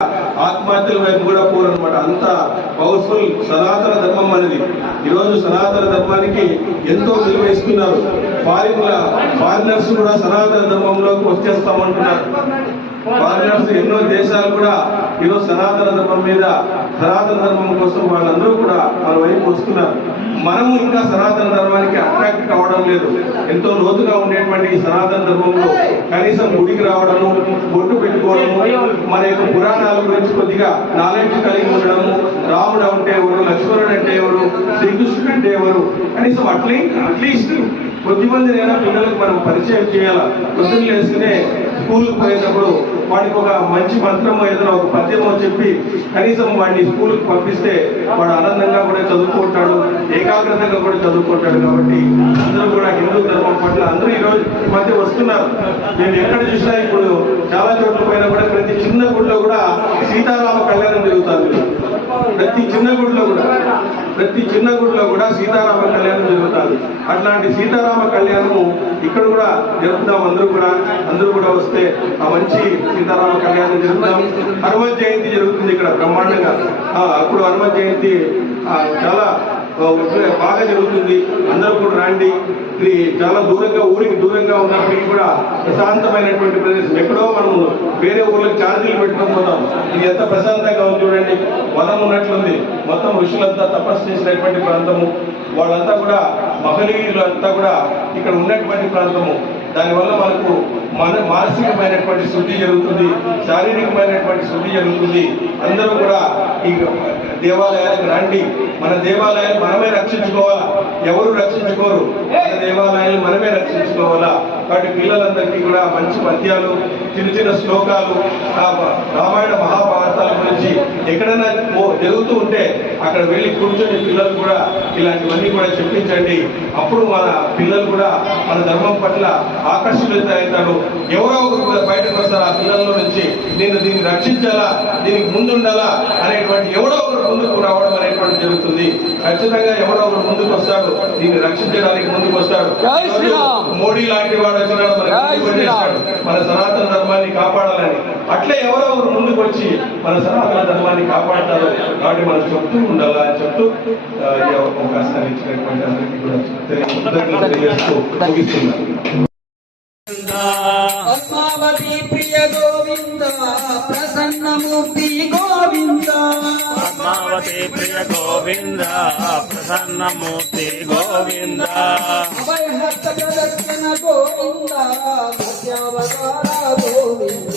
ఆత్మహత్యల వైపు కూడా పోరనమాట. అంత పవర్ఫుల్ సనాతన ధర్మం అనేది. ఈరోజు సనాతన ధర్మానికి ఎంతో విలువ ఇస్తున్నారు. ఫారినర్స్ కూడా సనాతన ధర్మంలోకి వచ్చేస్తామంటున్నారు. ఫారినర్స్ ఎన్నో దేశాలు కూడా ఈరోజు సనాతన ధర్మం మీద, సనాతన ధర్మం కోసం వాళ్ళందరూ కూడా మన వైపు వస్తున్నారు. మనము ఇంకా సనాతన ధర్మానికి అట్రాక్ట్ కావడం లేదు. ఎంతో లోతుగా ఉండేటువంటి ఈ సనాతన ధర్మంలో కనీసం గుడికి రావడము, బొట్టు పెట్టుకోవడము, మన యొక్క పురాణాల గురించి కొద్దిగా నాలెడ్జ్ కలిగి ఉండడము, రాముడు అంటే ఎవరు, లక్ష్మణుడు అంటే ఎవరు, శ్రీకృష్ణుడు అంటే ఎవరు, కనీసం అట్లీస్ట్ కొద్దిమందినైనా పిల్లలకు మనం పరిచయం చేయాలా. పొద్దున్న వేసుకునే స్కూల్కి పోయేటప్పుడు వాడికి ఒక మంచి మంత్రమో ఏదైనా ఒక పద్యమో చెప్పి కనీసం వాడిని స్కూల్కి పంపిస్తే వాడు ఆనందంగా కూడా చదువుకుంటాడు, ఏకాగ్రతగా కూడా చదువుకుంటాడు. కాబట్టి అందరూ కూడా హిందూ ధర్మం పట్ల అందరూ ఈరోజు ఈ మధ్య వస్తున్నారు. నేను ఎక్కడ చూసినా ఇప్పుడు చాలా చోట్ల పోయినా కూడా ప్రతి చిన్న గుడిలో కూడా సీతారామ కళ్యాణం జరుగుతుంది. ప్రతి చిన్న గుడిలో కూడా సీతారామ కళ్యాణం జరుగుతుంది. అట్లాంటి సీతారామ కళ్యాణము ఇక్కడ కూడా జరుపుదాం. అందరూ కూడా వస్తే ఆ మంచి సీతారామ కళ్యాణం జరుగుతాం. హనుమత్ జయంతి జరుగుతుంది ఇక్కడ బ్రహ్మాండంగా. అప్పుడు హనుమత్ జయంతి చాలా బాగా జరుగుతుంది. అందరూ కూడా రండి. ఇది చాలా ఊరికి దూరంగా ఉన్నప్పటికీ కూడా ప్రశాంతమైనటువంటి ప్రదేశం. ఎక్కడో మనం వేరే ఊర్లకు ఛార్జీలు పెట్టుకుని పోతాం. ఇది ఎంత ప్రశాంతంగా ఉంది చూడండి. వనం ఉన్నట్లుంది. మొత్తం ఋషులంతా తపస్సు చేసినటువంటి ప్రాంతము. వాళ్ళంతా కూడా మహనీయులు అంతా కూడా ఇక్కడ ఉన్నటువంటి ప్రాంతము. దానివల్ల మనకు మానసికమైనటువంటి శుద్ధి జరుగుతుంది, శారీరకమైనటువంటి శుద్ధి జరుగుతుంది. అందరూ కూడా ఈ దేవాలయాలకు రండి. మన దేవాలయాలు మనమే రక్షించుకోవాలా, ఎవరు రక్షించుకోరు. మన దేవాలయాలు మనమే రక్షించుకోవాలా. కాబట్టి పిల్లలందరికీ కూడా మంచి పద్యాలు, చిన్న శ్లోకాలు, రామాయణ మహాభారతాల గురించి ఎక్కడైనా జరుగుతూ ఉంటే అక్కడ వెళ్ళి కూర్చొని పిల్లలు కూడా ఇలాంటివన్నీ కూడా చెప్పించండి. అప్పుడు మన పిల్లలు కూడా మన ధర్మం పట్ల ఆకర్షితులవుతారు. ఎవరో ఒకరు బయటకు వస్తారు ఆ పిల్లల్లో నుంచి. నేను దీన్ని రక్షించాలా, దీనికి ముందుండాలా అనేటువంటి ఎవరో ఒకరు ముందుకు రావడం అనేటువంటి జరుగుతుంది. ఖచ్చితంగా ఎవరో ఒకరు ముందుకు వస్తాడు, దీన్ని రక్షించడానికి ముందుకు వస్తాడు. మోడీ లాంటి వాడు వచ్చినాడు, మన సనాతన ధర్మాన్ని కాపాడాలని. అట్లే ఎవరో ఒకరు ముందుకు వచ్చి మన సనాతన ధర్మాన్ని కాపాడతారు. కాబట్టి మనం చెప్తూ ఉండాలా అని చెప్తూ ఈ అవకాశాన్ని ఇచ్చినటువంటి అందరికీ కూడా తెలియజేస్తూ ముగిస్తున్నాను. పద్మావతి ప్రియ గోవింద ప్రసన్నమూర్తి గోవింద, పద్మావతి ప్రియ గోవింద ప్రసన్నమూర్తి గోవింద, అభయహస్త ప్రదర్శన గోవింద, సత్యావతార గోవింద,